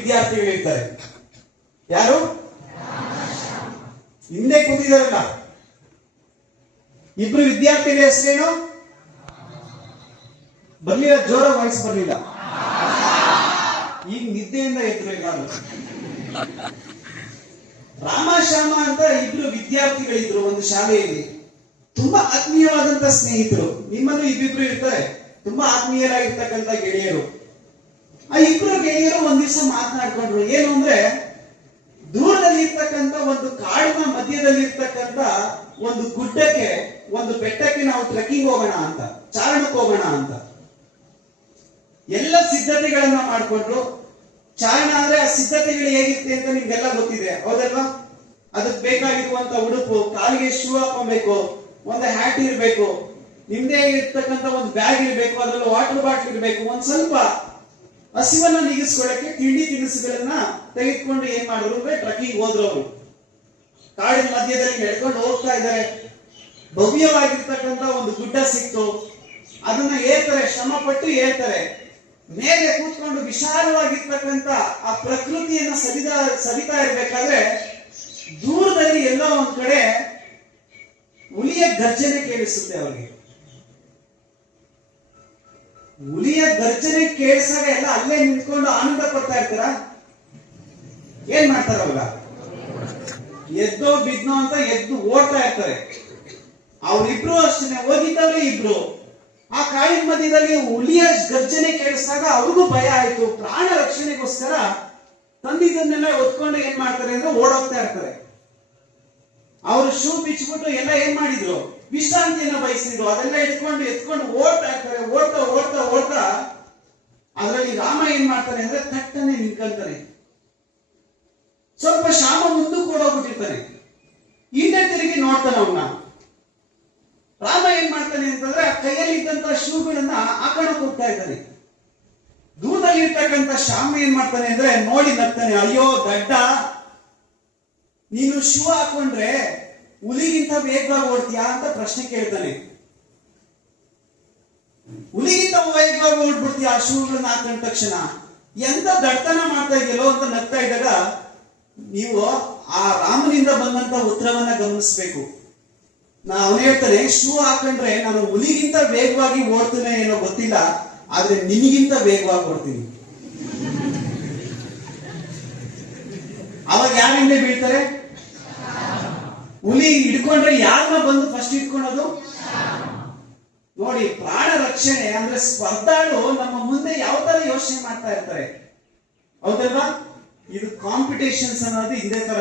ವಿದ್ಯಾರ್ಥಿಗಳಿರ್ತಾರೆ. ಯಾರು ಹಿಂದೆ ಕೂತಿದಾರಲ್ಲ, ಇಬ್ರು ವಿದ್ಯಾರ್ಥಿಗಳ ಹೆಸರೇನು? ಬರ್ಲಿಲ್ಲ, ಜೋರ ವಾಯ್ಸ್ ಬರ್ಲಿಲ್ಲ. ಈಗ ನಿದ್ದೆಯಿಂದ ಎದ್ರು ಎಲ್ಲಾರು. ರಾಮ ಶ್ಯಾಮ ಅಂತ ಇಬ್ರು ವಿದ್ಯಾರ್ಥಿಗಳಿದ್ರು ಒಂದು ಶಾಲೆಯಲ್ಲಿ. ತುಂಬಾ ಆತ್ಮೀಯವಾದಂತ ಸ್ನೇಹಿತರು. ನಿಮ್ಮಲ್ಲೂ ಇಬ್ಬಿಬ್ರು ಇರ್ತಾರೆ, ತುಂಬಾ ಆತ್ಮೀಯರಾಗಿರ್ತಕ್ಕಂಥ ಗೆಳೆಯರು. ಆ ಇಬ್ರು ಗೆಳೆಯರು ಒಂದ್ ದಿವಸ ಮಾತನಾಡ್ಕೊಂಡ್ರು. ಏನು ಅಂದ್ರೆ, ದೂರದಲ್ಲಿರ್ತಕ್ಕಂಥ ಒಂದು ಕಾಡಿನ ಮಧ್ಯದಲ್ಲಿರ್ತಕ್ಕಂಥ ಒಂದು ಗುಡ್ಡಕ್ಕೆ, ಒಂದು ಬೆಟ್ಟಕ್ಕೆ ನಾವು ಟ್ರೆಕ್ಕಿಂಗ್ ಹೋಗೋಣ ಅಂತ, ಚಾರಣಕ್ಕೆ ಹೋಗೋಣ ಅಂತ ಎಲ್ಲ ಸಿದ್ಧತೆಗಳನ್ನ ಮಾಡ್ಕೊಂಡ್ರು. ಚಾರಣ ಅಂದ್ರೆ ಆ ಸಿದ್ಧತೆಗಳು ಹೇಗಿರುತ್ತೆ ಅಂತ ನಿಮ್ಗೆಲ್ಲ ಗೊತ್ತಿದೆ, ಹೌದಲ್ವಾ? ಅದಕ್ಕೆ ಬೇಕಾಗಿರುವಂತ ಉಡುಪು, ಕಾಲಿಗೆ ಶೂ ಹಾಕೊಬೇಕು, ಒಂದು ಹ್ಯಾಟ್ ಇರ್ಬೇಕು, ನಿಮ್ದೇ ಇರ್ತಕ್ಕಂಥ ಒಂದು ಬ್ಯಾಗ್ ಇರ್ಬೇಕು, ಅದ್ರಲ್ಲಿ ವಾಟರ್ ಬಾಟ್ಲ್ ಇರ್ಬೇಕು, ಒಂದ್ ಸ್ವಲ್ಪ ಹಸಿವನ್ನ ನೀಗಿಸ್ಕೊಳ್ಳಕ್ಕೆ ತಿಂಡಿ ತಿನಿಸುಗಳನ್ನ ತೆಗೆದುಕೊಂಡು ಏನ್ ಮಾಡಿದ್ರು ಅಂದ್ರೆ ಟ್ರೆಕ್ಕಿಂಗ್ ಹೋದ್ರು. ಅವರು ಕಾಡಿನ ಮಧ್ಯದಲ್ಲಿ ನಡ್ಕೊಂಡು ಹೋಗ್ತಾ ಇದ್ದಾರೆ. ಭವ್ಯವಾಗಿರ್ತಕ್ಕಂಥ ಒಂದು ಗುಡ್ಡ ಸಿಕ್ತು. ಅದನ್ನ ಏರ್ತಾರೆ, ಶ್ರಮ ಪಟ್ಟು ಏರ್ತಾರೆ. ಮೇಲೆ ಕೂತ್ಕೊಂಡು ವಿಶಾಲವಾಗಿರ್ತಕ್ಕಂಥ ಆ ಪ್ರಕೃತಿಯನ್ನ ಸವಿತಾ ಇರ್ಬೇಕಾದ್ರೆ ದೂರದಲ್ಲಿ ಎಲ್ಲೋ ಒಂದ್ ಕಡೆ ಹುಲಿಯ ಗರ್ಜನೆ ಕೇಳಿಸುತ್ತೆ ಅವರಿಗೆ. ಹುಲಿಯ ಗರ್ಜನೆ ಕೇಳಿಸಾಗ ಎಲ್ಲ ಅಲ್ಲೇ ನಿಂತ್ಕೊಂಡು ಆನಂದ ಪಡ್ತಾ ಇರ್ತಾರ. ಏನ್ ಮಾಡ್ತಾರ ಅವಾಗ? ಎದ್ದೋ ಬಿದ್ನೋ ಅಂತ ಎದ್ದು ಓಡ್ತಾ ಇರ್ತಾರೆ. ಅವ್ರಿಬ್ರು ಅಷ್ಟೇ, ಹೋಗಿದ್ದವ್ರೆ ಇಬ್ರು. ಆ ಕಾಡಿನ ಮಧ್ಯದಲ್ಲಿ ಹುಲಿಯ ಗರ್ಜನೆ ಕೇಳಿಸಿದಾಗ ಅವ್ರಿಗೂ ಭಯ ಆಯ್ತು. ಪ್ರಾಣ ರಕ್ಷಣೆಗೋಸ್ಕರ ತಂದಿದ್ದನ್ನೆಲ್ಲ ಹೊತ್ಕೊಂಡು ಏನ್ ಮಾಡ್ತಾರೆ ಅಂದ್ರೆ ಓಡೋಗ್ತಾ ಇರ್ತಾರೆ. ಅವರು ಶೂ ಬಿಚ್ಚಿಬಿಟ್ಟು ಎಲ್ಲ ಏನ್ ಮಾಡಿದ್ರು, ವಿಶ್ರಾಂತಿಯನ್ನ ಬಯಸಿದ್ರು. ಅದೆಲ್ಲ ಎತ್ಕೊಂಡು ಓಡ್ತಾ ಇರ್ತಾರೆ. ಓಡ್ತಾ ಓಡ್ತಾ ಓಡ್ತಾ ಅದರಲ್ಲಿ ರಾಮ ಏನ್ ಮಾಡ್ತಾನೆ ಅಂದ್ರೆ ತಟ್ಟನೆ ನಿಂತ್ಕೊಂತಾನೆ. ಸ್ವಲ್ಪ ಶ್ಯಾಮ ಮುಂದಕ್ಕೆ ಓಡೋಗ್ಬಿಟ್ಟಿರ್ತಾನೆ. ಹಿಂದೆ ತಿರುಗಿ ನೋಡ್ತಾನೆ ಅವನ್ನ. ರಾಮ ಏನ್ ಮಾಡ್ತಾನೆ ಅಂತಂದ್ರೆ ಕೈಯಲ್ಲಿ ಇದ್ದಂತ ಶೂಗಳನ್ನ ಹಾಕೋಣಕ್ ಹೋಗ್ತಾ ಇದ್ದಾನೆ. ದೂರದಲ್ಲಿ ಇರ್ತಕ್ಕಂಥ ಶ್ಯಾಮ ಏನ್ ಮಾಡ್ತಾನೆ ಅಂದ್ರೆ ನೋಡಿ ನಗ್ತಾನೆ. ಅಯ್ಯೋ ದಡ್ಡ, ನೀನು ಶೂ ಹಾಕೊಂಡ್ರೆ ಹುಲಿಗಿಂತ ವೇಗವಾಗಿ ಓಡ್ತೀಯಾ ಅಂತ ಪ್ರಶ್ನೆ ಕೇಳ್ತಾನೆ. ಹುಲಿಗಿಂತ ವೇಗವಾಗಿ ಓಡ್ಬಿಡ್ತೀಯ ಆ ಶೂಗಳನ್ನ ಹಾಕೊಂಡ ತಕ್ಷಣ, ಎಂತ ದಡ್ತನ ಮಾಡ್ತಾ ಇದೆಯಲ್ಲೋ ಅಂತ ನಗ್ತಾ ಇದ್ದಾಗ ನೀವು ಆ ರಾಮನಿಂದ ಬಂದಂತ ಉತ್ತರವನ್ನ ಗಮನಿಸಬೇಕು. ಅವನು ಹೇಳ್ತಾನೆ, ಶೂ ಹಾಕೊಂಡ್ರೆ ನಾನು ಹುಲಿಗಿಂತ ವೇಗವಾಗಿ ಓಡ್ತೀನಿ ಏನೋ ಗೊತ್ತಿಲ್ಲ, ಆದ್ರೆ ನಿನಗಿಂತ ವೇಗವಾಗಿ ಓಡ್ತೀನಿ. ಅವಾಗ ಯಾರ ಹಿಂದೆ ಬೀಳ್ತಾರೆ? ಹುಲಿ ಹಿಡ್ಕೊಂಡ್ರೆ ಯಾರನ್ನ ಬಂದು ಫಸ್ಟ್ ಹಿಡ್ಕೊಳೋದು? ನೋಡಿ, ಪ್ರಾಣ ರಕ್ಷಣೆ ಅಂದ್ರೆ ಸ್ಪರ್ಧಾಳು ನಮ್ಮ ಮುಂದೆ ಯಾವ ತರ ಯೋಚನೆ ಮಾಡ್ತಾ ಇರ್ತಾರೆ, ಹೌದಲ್ವಾ? ಇದು ಕಾಂಪಿಟೇಷನ್ಸ್ ಅನ್ನೋದು ಇದೇ ತರ.